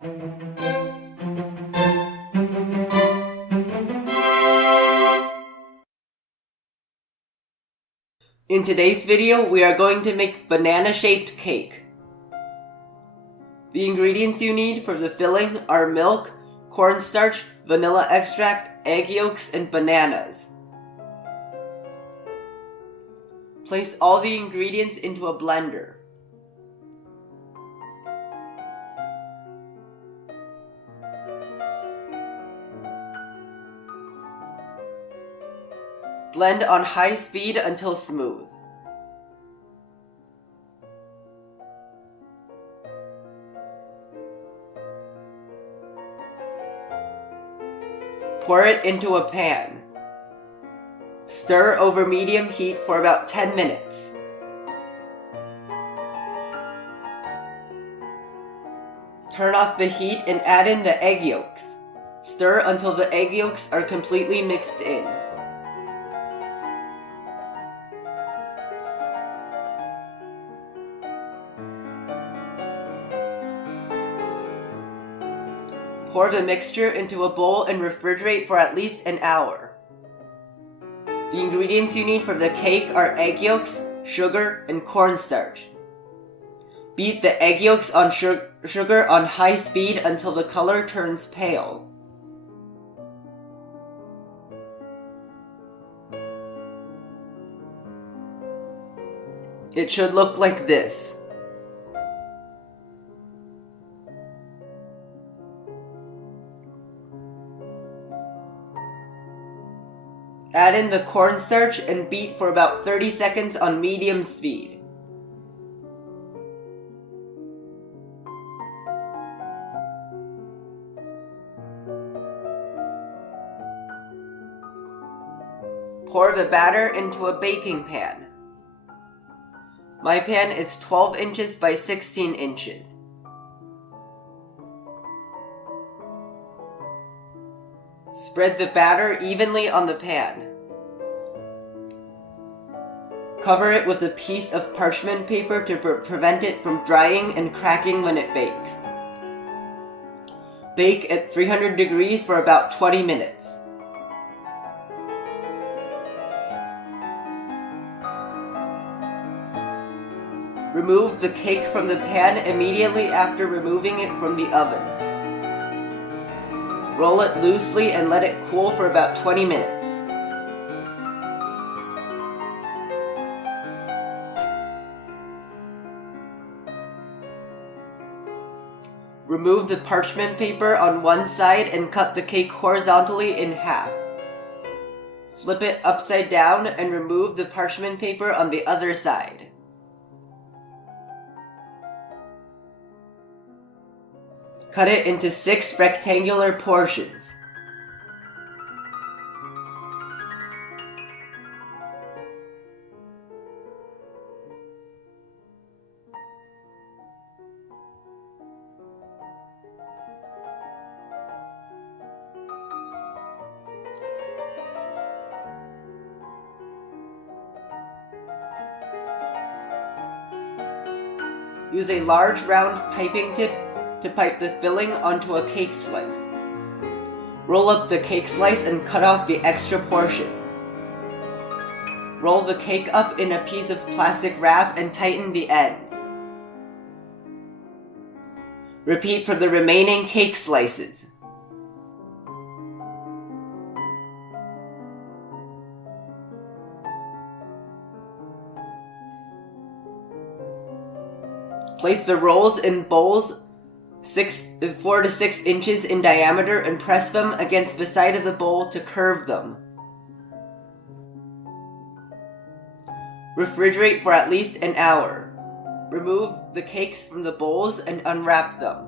In today's video, we are going to make banana-shaped cake. The ingredients you need for the filling are milk, cornstarch, vanilla extract, egg yolks, and bananas. Place all the ingredients into a blender. Blend on high speed until smooth. Pour it into a pan. Stir over medium heat for about 10 minutes. Turn off the heat and add in the egg yolks. Stir until the egg yolks are completely mixed in. Pour the mixture into a bowl and refrigerate for at least an hour. The ingredients you need for the cake are egg yolks, sugar, and cornstarch. Beat the egg yolks on sugar on high speed until the color turns pale. It should look like this. Add in the cornstarch and beat for about 30 seconds on medium speed. Pour the batter into a baking pan. My pan is 12 inches by 16 inches. Spread the batter evenly on the pan. Cover it with a piece of parchment paper to prevent it from drying and cracking when it bakes. Bake at 300 degrees for about 20 minutes. Remove the cake from the pan immediately after removing it from the oven. Roll it loosely and let it cool for about 20 minutes. Remove the parchment paper on one side and cut the cake horizontally in half. Flip it upside down and remove the parchment paper on the other side. Cut it into 6 rectangular portions. Use a large round piping tip to pipe the filling onto a cake slice. Roll up the cake slice and cut off the extra portion. Roll the cake up in a piece of plastic wrap and tighten the ends. Repeat for the remaining cake slices. Place the rolls in bowls 4 to 6 inches in diameter and press them against the side of the bowl to curve them. Refrigerate for at least an hour. Remove the cakes from the bowls and unwrap them.